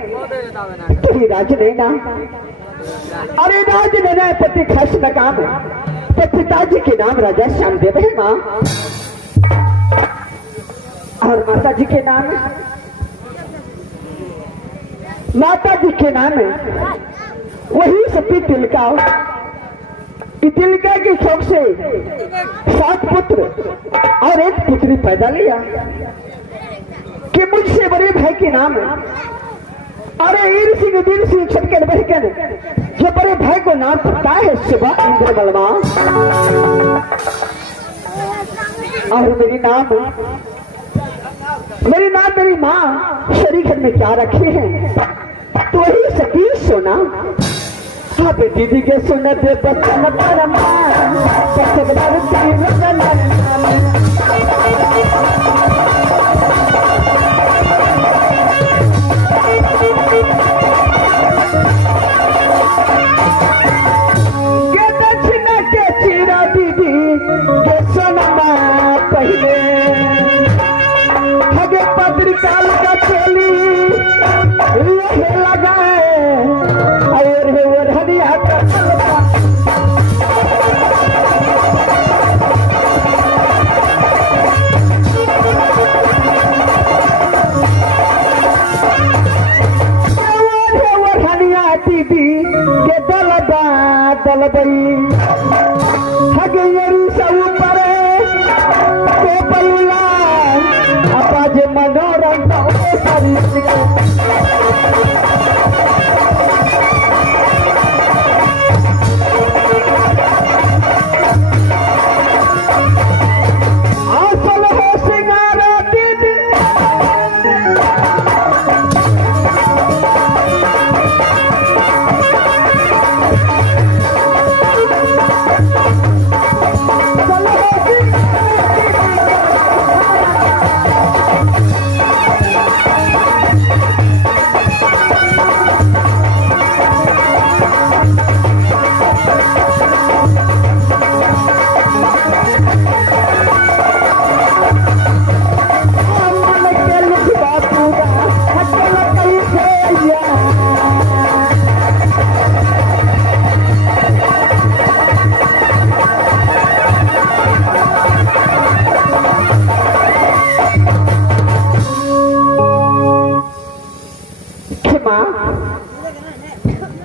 तेरी राज नैना। अरे राज नैना पति खास नकाम तो पिताजी के नाम राजा श्यामदेव है माँ, और माता जी के नाम है वही सती तिलका। तिलका के शौक से 7 पुत्र और 1 पुत्री पैदा लिया कि मुझसे बड़े भाई के नाम है। अरे ईर सिंह वीर सिंह छटकन बहकन जो बड़े भाई को नाम पता है सुबह इंद्र बलवा। और मेरी माँ शरीर घर में क्या रखे हैं तो वही सती सोना। हाँ दीदी के सुनत बचन दक्षिणा के चीरा दीदी के सोनमा पहले हगे पत्रिकाल का चेली लगाए और हरिया का दलबई हगेरी सब पर को पल्ला अपाज मनोरंजन आसल हो सिंगार दीदी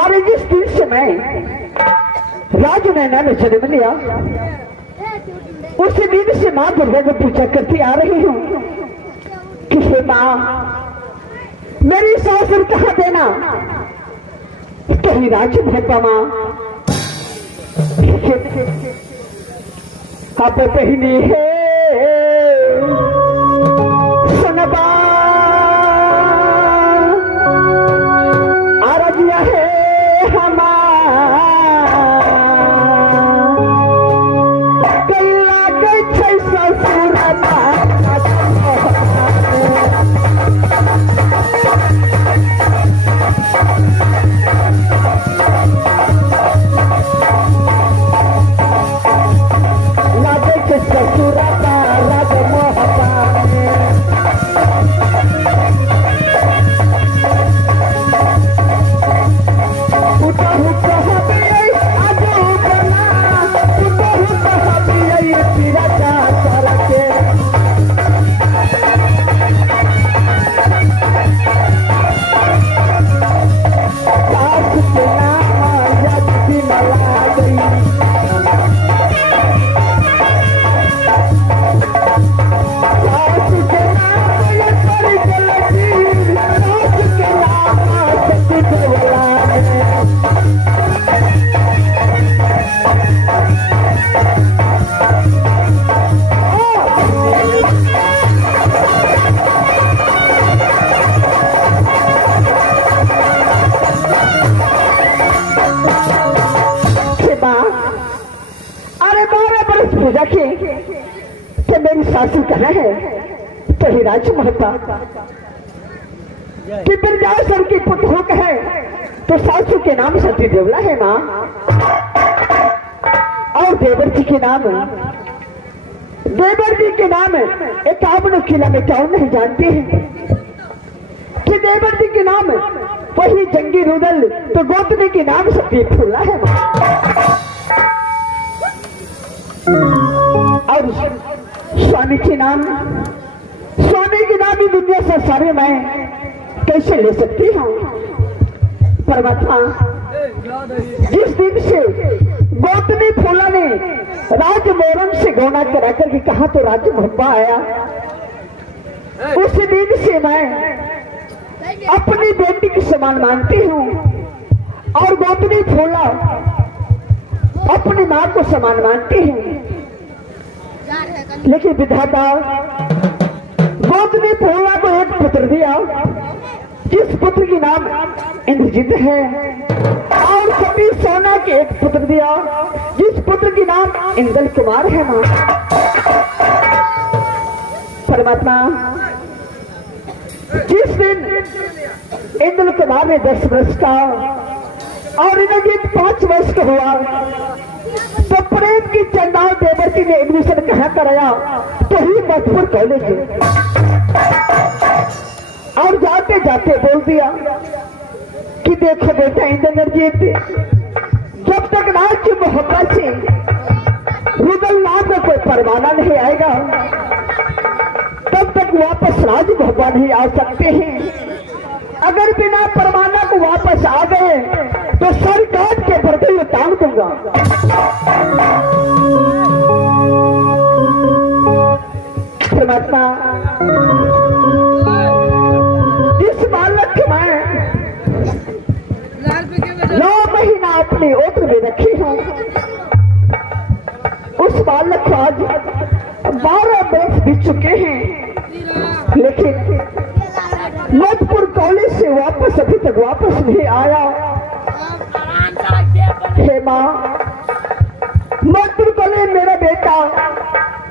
और जिस दिन से मैं राज नैना ने जन्म लिया उसी दिन से माँ दुर्गा को पूजा करती आ रही हूँ कि हे माँ मेरी सासुर कहाँ देना कहीं राज भैपा माँ आप पहनी है सुनबा पूजा की कि मेरी सासू कहाँ है तो हिराज महता कि बिरजासुर की पुत्र है तो सासू के नाम सती देवला है माँ और देवर जी के नाम एक 51 किला में कौन नहीं जानते हैं कि देवर जी के नाम वही जंगी रुदल तो गोतनी की नाम सती फूला है माँ। और स्वामी की नाम ही दुनिया से सारे मैं कैसे ले सकती हूँ। परमात्मा, जिस दिन से गोतनी फूला ने राज मोरन से गौना करा करके कहा तो राज भब्बा आया, उस दिन से मैं अपनी बेटी की समान मानती हूँ और गोतनी फूला अपनी माँ को समान मानती है। लेकिन विधाता गोतनी फूला को एक पुत्र दिया जिस पुत्र की नाम इंद्रजीत है, और सती सोना के एक पुत्र दिया जिस पुत्र की नाम इंद्र कुमार है मां। परमात्मा, जिस दिन इंद्र कुमार ने 10 वर्ष का और इंद्रजीत 5 वर्ष का हुआ तो प्रेम की चंडाल देवर्षि ने एडमिशन कहाँ कराया तो ही मधुपुर कॉलेज, और जाते जाते बोल दिया कि देखो बेटा इंद्रजीत, जब तक राज्य मोहब्बत से रुदल नाम में कोई परवाना नहीं आएगा तब तक वापस राज मोहब्बा नहीं आ सकते हैं। अगर बिना परवाना को वापस आ गए तो सर काट के पर्दे में टांग दूंगा। परमात्मा, इस बालक को मैं 9 महीना अपने ओत्र में रखी हूँ। उस बालक को आज 12 वर्ष बीत चुके हैं, लेकिन मधुपुर कॉलेज से वापस अभी तक वापस नहीं आया। हे माँ, मधुपुर कॉलेज मेरा बेटा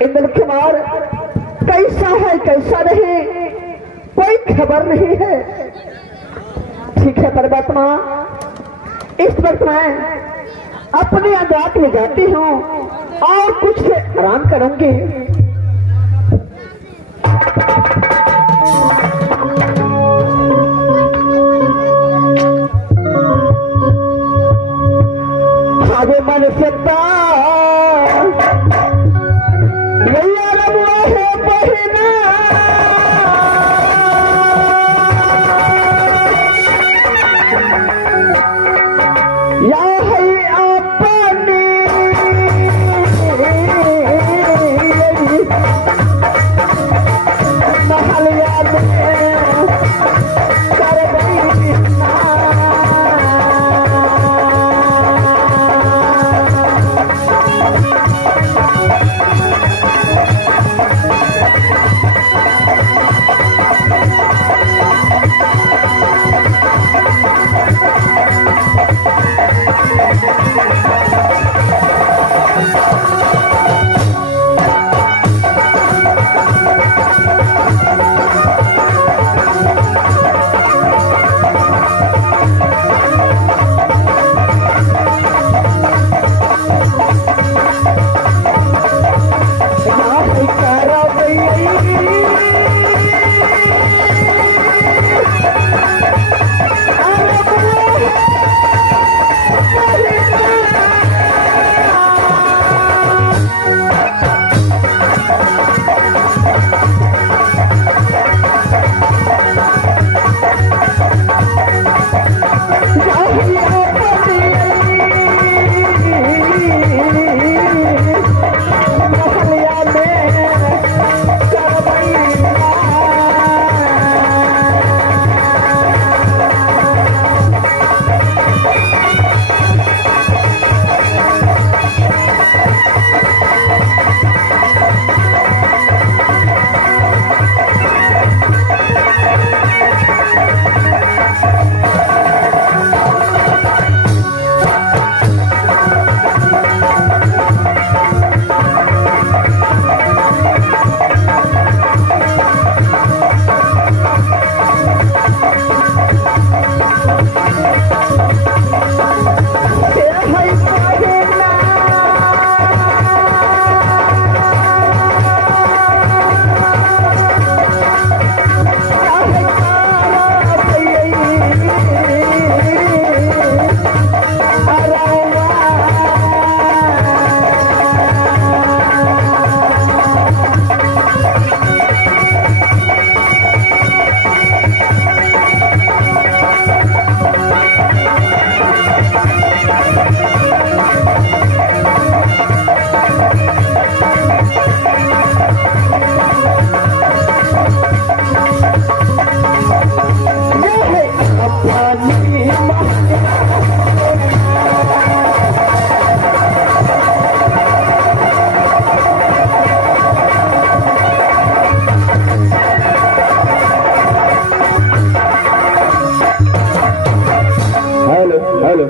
इंद्र कुमार कैसा है कैसा नहीं कोई खबर नहीं है। ठीक है परमात्मा, इस वक्त मैं अपने अंदाज में जाती हूँ और कुछ से आराम करूंगी। आगे मन सकता है बहिना, या है अपने अरे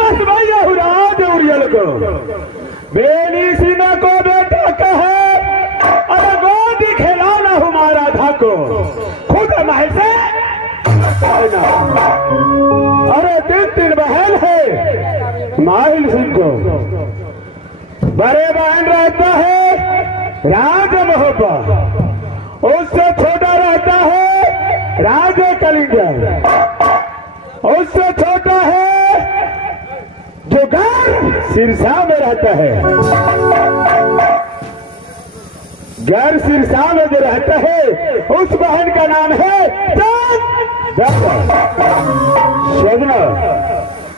बस भैया हुराज उड़ियल को बेनी सीना को बेटा कहे अरे गोदी खिलाना हमारा धाको खुद महल से अरे तीन बहन है माहिल सिंह को बड़े बहन रहता है राज मोहब्बत उससे छोटा रहता है राज कलिंगर उससे छोटा है जो घर सिरसा में रहता है घर सिरसा में जो रहता है उस बहन का नाम है